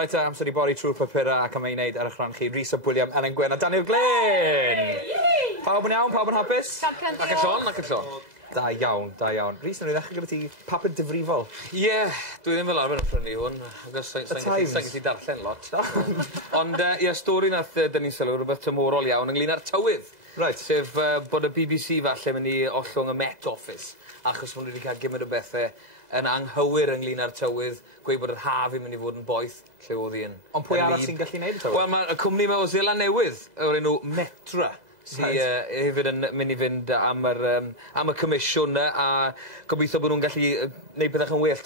Reit, amser i bori trwy'r papurau ac am ei wneud ar eich rhan chi. Rhys a William, Elen Gwynne a Dan Glyn! Pawb yn iawn, pawb yn hapus? Ac yn Sion. Da iawn, da iawn. Rhys, nawr i ddechrau gyda ti papur difrifol. Ie, dwi ddim fel arfer yn prynu hwn. Sa'n gallu darllen lot. Ond, ie, stori nath dyn ni'n sylw rhywbeth tymorol iawn ynglyn â'r tywydd. Right. Sef bod y BBC falle mynd i ollwng y Met Office. Achos nhw wedi cael gymryd o bethau yn anghywir ynglyn â'r tywydd, gweud bod yr haf yn mynd i fod yn boeth, lle oedd hi yn. Ond pwy arall sy'n gallu gwneud y tywydd? Wel, mae y cwmni yma o Zeeland Newydd, o'r enw Metra, sy'n hefyd yn mynd i fynd am y comisiwn yna, a gobeithio bod nhw'n gallu gwneud bethau yn well,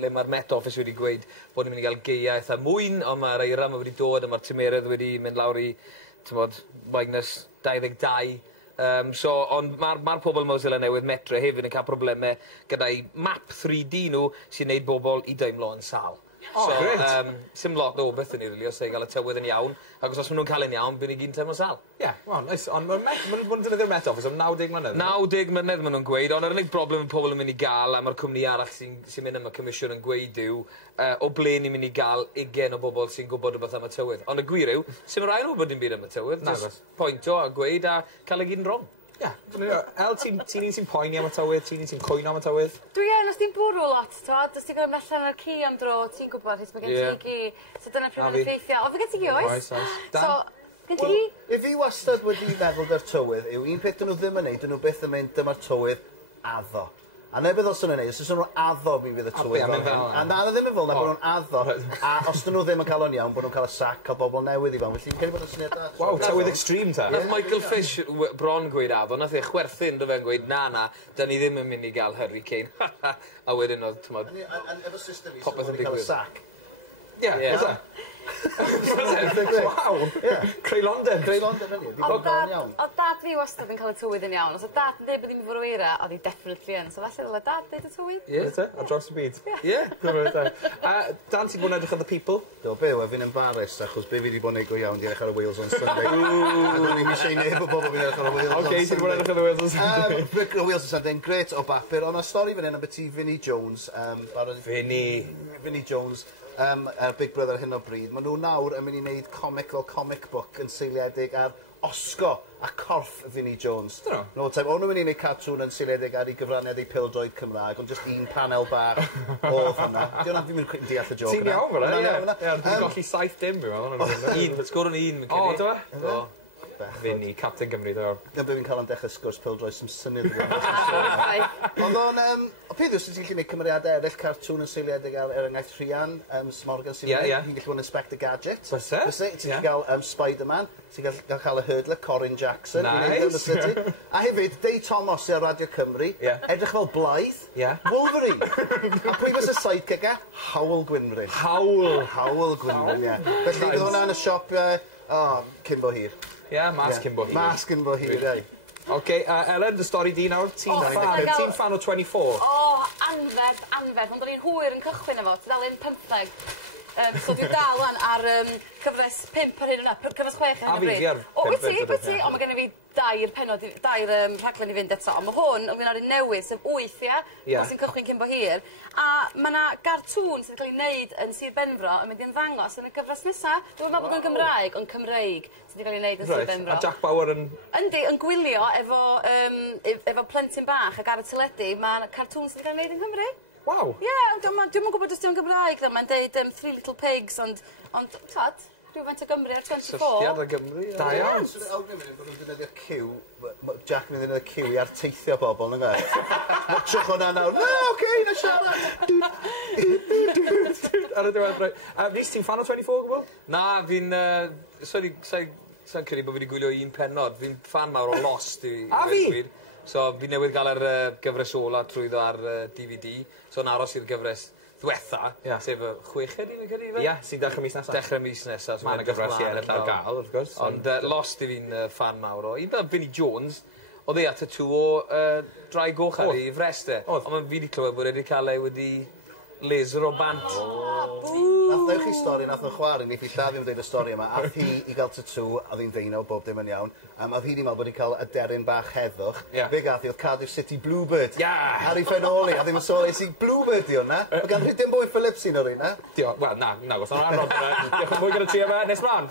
le mae'r Met Office wedi gweud bod ni'n mynd i gael geia eitha mwyn, ond mae'r eiram wedi dod, a mae'r tymerydd wedi mynd lawr i, -22. Ond mae'r pobl mewn Zeeland Newydd Metra hefyd yn cael problemau gyda'i map 3D nhw sy'n gwneud bobl i deimlo yn sal. Sim lot o beth yn ni, os ei gael y tywydd yn iawn, ac os nhw'n cael yn iawn, bydd ni gyd yn teimlo sal. Ie, nice. Ond mae'n defnyddio'r Met Office am 90 mlynedd? 90 mlynedd maen nhw'n gweud, ond yr unig broblem y pobl yn mynd i gael, a mae'r cwmni arall sy'n mynd am y comisiwn yn gweud yw, o ble ni'n mynd i gael 20 o bobl sy'n gwybod rhywbeth am y tywydd. Ond y gwir yw, sy'n rhaid nhw bod ni'n byd am y tywydd, pwyntio a gweud a cael ei gyd yn wrong. Ie, El, ti'n un sy'n poeni am y tywydd, ti'n un sy'n cwyno am y tywydd? Dwi os ti'n bwrw lot, os ti'n gwneud allan ar ci am dro, ti'n gwybod hys mae gen ti gi, so dyna'r pryd yn effeithio. O, fe gen ti gi, oes? So, gen ti gi? I fi wastad wedi meddwl dy'r tywydd yw, un peth dyn nhw ddim yn neud, dyn nhw byth yn mynd dyma'r tywydd addo. A neu beth os ydyn nhw'n neud, os ydyn nhw'n addo mi fydd y tywydd fel hyn. A na ddim yn fel na bod nhw'n addo, a os dyn nhw ddim yn cael o'n iawn, bod nhw'n cael y sac, cael bobl newydd i fewn. Felly, fi'n credu bod yn syniad da. Waw, tywydd extreme ta. Nath Michael Fish bron gweud addo, nath e chwerthin dy fe'n gweud na, da ni ddim yn mynd i gael hurricane. A wedyn oedd, tymod, efo system i, so bod nhw'n cael y sac. Ie, waw! Creu London, hynny. O dad fi wastad yn cael y tywydd yn iawn. Os o dad yn dweud bod ni'n fawr o eira, oedd hi definitely yn. So falle ddyle dad dweud y tywydd? Ie, a dros y byd. Ie. Dan, ti'n bod yn edrych ar the people? Do, be, fi'n embarrassed achos be fi wedi bod yn go iawn di edrych ar y Wales on Sunday. A dwi'n ddim eisiau neb o bobl fi'n edrych ar y Wales on Sunday. Oce, ti'n bod yn edrych ar y Wales on Sunday? Y Wales on Sunday, gret o bapur. Ond y stori fan hyn am beth i Vinnie Jones. Vinnie Jones. Big Brother hyn o bryd. Maen nhw nawr yn mynd i wneud comic book yn seiliedig ar Osgo a corff Vinnie Jones. No, o'n nhw'n mynd i wneud cartoon yn seiliedig ar ei gyfraniad ei pildroed Cymraeg, ond just un panel bar oedd hwnna. Di hwnna fi'n mynd deall y joke. Ti'n iawn fel e? Dwi'n golli 7 dim fi fel. Sgwr yn un. O, do e? Vinnie, Captain Gymru, do. Dyna beth fi'n cael yn dechrau sgwrs pildroed sy'n syniad. Ond o'n... O peth yw, sy'n ti'n gallu gwneud cymeriadau eraill cartoon yn seiliedig ar enghraifft Rhydian, Morgan sy'n hi'n gallu bod yn Inspector Gadget. Ti'n gallu gael Spider-Man, ti'n gallu cael y hurdler, Corin Jackson. Nice! A hefyd, Dei Thomas ar Radio Cymru, edrych fel Blythe, Wolverine. A pwy fes y sidekick e? Hawl Gwynryn. Hawl Gwynryn, ie. Felly, bydd hwnna yn y siop, cyn bo hir. Ie, mas cyn bo hir. Mas cyn bo hir, ie. Oce, Elen, dy stori di nawr, ti'n fan o 24? O, anferth, ond o'n i'n hwyr yn cychwyn efo, tudalen 15. So dwi dal ar cyfres 5 ar hyn yna, cyfres 6 ar hyn o bryd. O, wyt ti? O, mae gen i fi 2 rhaglen i fynd eto. Ond mae hwn yn mynd ar un newydd, sef 8, sy'n cychwyn cyn bo hir. A mae yna gartŵn sy'n cael ei wneud yn Sir Benfro yn mynd i'n ddangos yn y gyfres nesaf. Dwi'n meddwl bod yn Gymraeg, ond Cymreig sy'n cael ei wneud yn Sir Benfro. A Jack Bauer yn... Yndi, yn gwylio efo plentyn bach ac ar y teledu, mae cartŵn sy'n cael ei wneud yn Cymru. Waw! Ie, dwi'n yn gwybod os di'n Gymraeg, mae'n deud 3 Little Pigs, ond tad, rhywfaint o Gymru ar 24. Systiad o Gymru. Da iawn. Awgrymu bod nhw'n defnyddio ciw, Jack yn defnyddio ciw i arteithio bobl, nag e? Watchwch hwnna nawr. No, oce, na siarad. Ar y diwedd, rhaid. Rhys, ti'n fan o 24 gwbl? Na, fi'n... Sa'n credu bod fi wedi gwylio un penod. Fi'n fan mawr o Lost. A fi? So, fi newydd gael yr gyfres ola trwyddo ar DVD. So, yn aros i'r gyfres ddiwetha, sef y 6 fi'n credu fe? Ie, sy'n dechrau mis nesaf. Dechrau mis nesaf. Mae'n gyfres i eraill ar gael, wrth gwrs. Ond Lost i fi'n fan mawr o. Un fel Vinnie Jones, oedd ei at y tŵ o drai goch ar ei freste. Ond fi wedi clywed bod wedi cael ei wedi laser o bant. Nath chi stori, nath nhw'n chwarae, ni ffi lladd i'n dweud y stori yma, ath hi i gael tattoo, a ddi'n ddeuno bob dim yn iawn. Oedd hi wedi meddwl bod hi'n cael y deryn bach heddwch. Fe gath hi, oedd Cardiff City Bluebird. Ar ei ffenoli, a ddim yn sôn eisi Bluebird i hwnna. Mae gan Rhydian bwy Phillips un o'r un, na? Wel, na, gos. Diolch yn fwy gyda ti yma, nes mlaen.